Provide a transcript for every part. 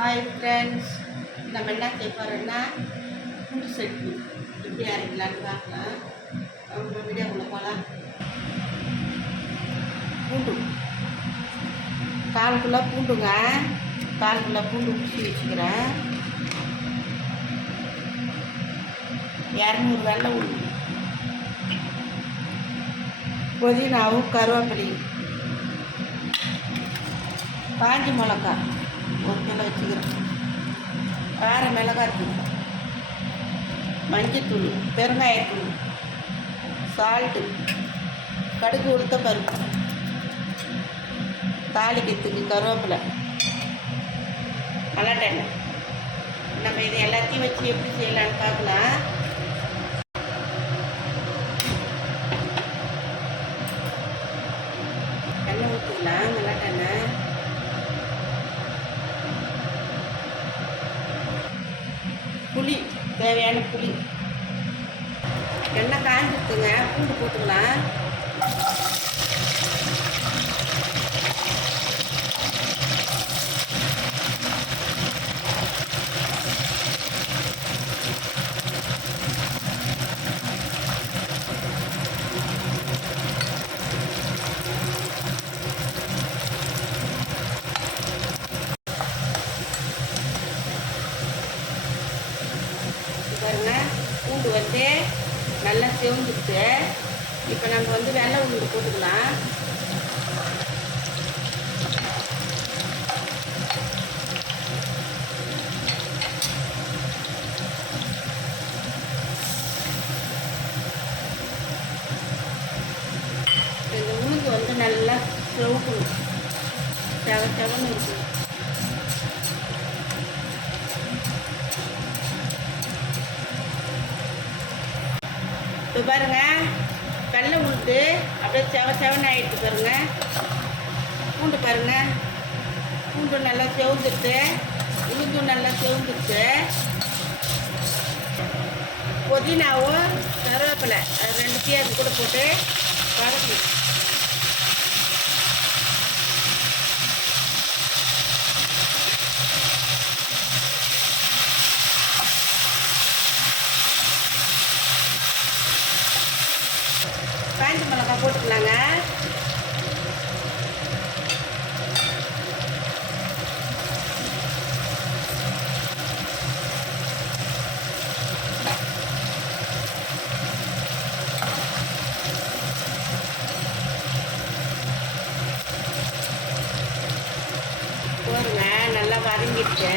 Hi friends, நம்ம என்ன செய்ய போகிறோம்னா பூண்டு சட்னி எப்படி அரைக்கலான்னு பார்க்கலாம். அவங்க வீடியோக்குள்ளே போகலாம். பூண்டு 1/4 கிலோ பூண்டுங்க, 1/4 கிலோ பூண்டு ஊற்றி வச்சுக்கிறேன். 200 வெள்ளை உளுந்து, புதினாவும் கருவேப்பிலையும், காஞ்ச மிளகா 1 கிலோ வச்சுக்கிறேன், கார மிளகாத்தூள், மஞ்சத்தூள், பெருங்காயத்தூள், சால்ட்டு, கடுகு உளுத்த பருப்பு, தாளிக்கிறதுக்கு கருவேப்பிலை, மல்லாட்டெண்ணெய். நம்ம இது எல்லாத்தையும் வச்சு எப்படி செய்யலான்னு பார்க்கலாம். எண்ணெய் ஊற்றிக்கலாம், மல்லாட்டெண்ணெய். புளி, தேவையான புளி. எண்ணெய் காய்ஞ்சிட்டுங்க, பூண்டு போட்டுக்கலாம். பாருங்க, பூண்டு வந்து நல்லா செவந்துட்டு இப்போ நம்ம வந்து வெள்ளை உளுந்து போட்டுக்கலாம். இந்த உளுந்து வந்து நல்லா செவக்கணும், செவன்னு இருக்கணும். இப்போ பாருங்க, கடலை உளுந்து அப்படியே செவன்னு ஆகிட்டு பாருங்க. பூண்டு பாருங்க, பூண்டு நல்லா செவந்துட்டு, உளுந்தும் நல்லா செவந்துட்டு, புதினாவும் கருவேப்பிலை அது 2 அது கூட போட்டு வதக்கணும். காய்ந்த மிளகா போட்டுக்கலாங்க. போருங்க, நல்லா வதங்கிட்டு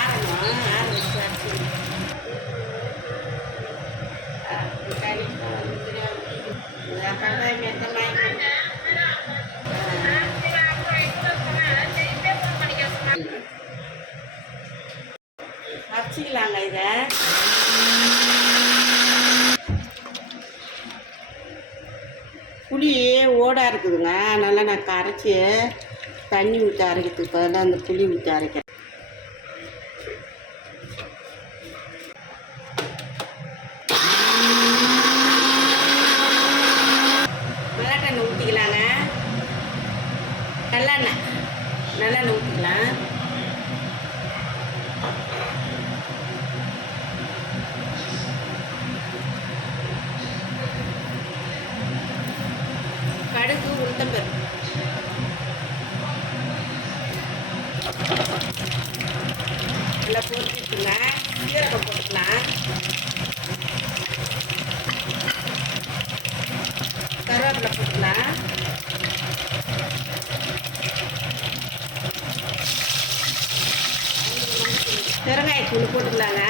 ஆறணும். ஆற வச்சு அரைச்சிக்கலாங்க. இதை புளி ஓடா இருக்குதுங்க, அதனால் நான் கரைச்சி தண்ணி ஊற்றி அரைக்கிறதுக்கு பதிலாக அந்த புளி ஊற்றி அரைக்கிறேன். மல்லாட்டெண்ணெய் ஊற்றிக்கலாங்க, நல்லெண்ணெய் ஊற்றிக்கலாம். கடுகு உளுத்தம்பருப்பு, நல்லா போட்டுட்டுங்க. சீரகம் போட்டுக்கலாம், கருவேப்பிலை போட்டுக்கலாம், பெருங்காயத்தூள் போட்டுக்கலாங்க.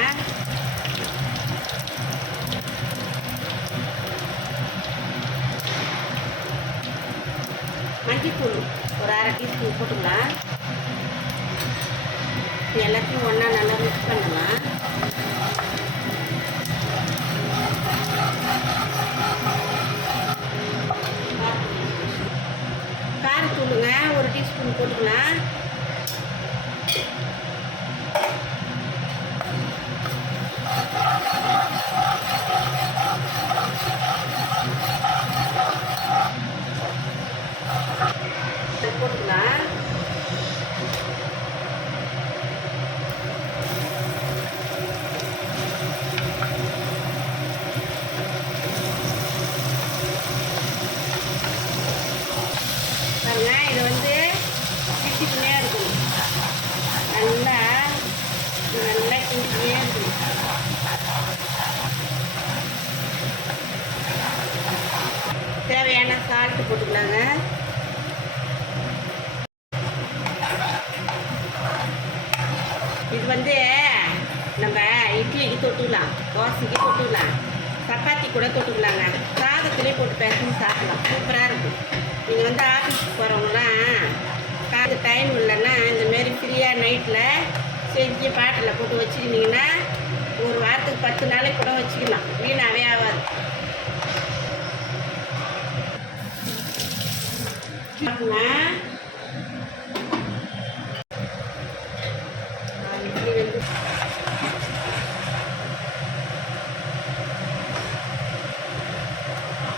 மஞ்சத்தூள் ஒரு 1/2 டீஸ்பூன் போட்டுக்கலாம். எல்லாத்தையும் ஒன்றா நல்லா மிக்ஸ் பண்ணலாம். காரத்தூளுங்க ஒரு டீஸ்பூன் போட்டுக்கலாம். போட்டுக்கலாம். சால்ட்டு போட்டுக்கலாங்க. இது வந்து நம்ம இட்லிக்கு தொட்டுக்கலாம், தோசைக்கு தொட்டுக்கலாம், சப்பாத்தி கூட தொட்டுக்கலாங்க. சாதத்துலேயே போட்டு பேசணும் சாப்பிடலாம், சூப்பராக இருக்கும். நீங்கள் வந்து ஆஃபீஸுக்கு போகிறவங்களாம் காது டைம் இல்லைன்னா இந்தமாரி ஃப்ரீயாக நைட்டில் செஞ்சு பாட்டில் போட்டு வச்சுக்கிட்டிங்கன்னா ஒரு வாரத்துக்கு 10 நாளைக்கு கூட வச்சுக்கலாம், வீணாகவே ஆகாது. இட்லி வந்து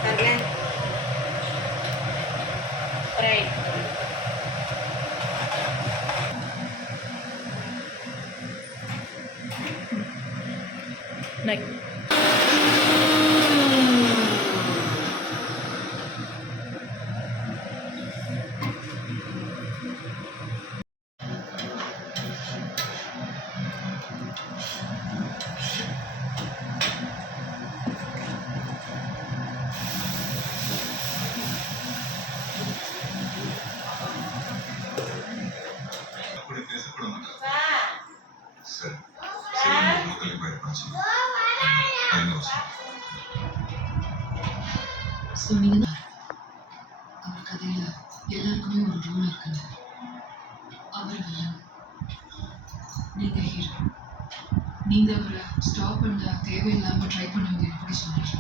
தரேன் ஃப்ரை. அப்படி பேசக்கூட மாட்டார். சார் சரி, சரி, முதலில் பயன்படுத்தி 5 வருஷம். ஸோ நீங்கள் தான் அவர் கதையில் எல்லாருக்குமே ஒரு ரோல் இருக்குங்க. அவர் வில்லன், நீங்கள் ஹீரோ. நீங்கள் அவரை ஸ்டாப் பண்ண தேவையில்லாமல் ட்ரை பண்ணுவீங்க எப்படி சொன்னீங்க?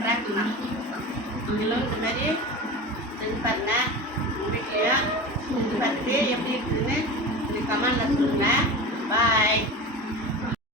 பிரார்த்தனா நீங்களும் இந்த மாதிரி செஞ்சு பாருங்க. உங்கள் வீட்லையும் செஞ்சு பார்த்துட்டு எப்படி இருக்குதுன்னு இந்த கமெண்டில் சொல்லுங்கள். பாய்.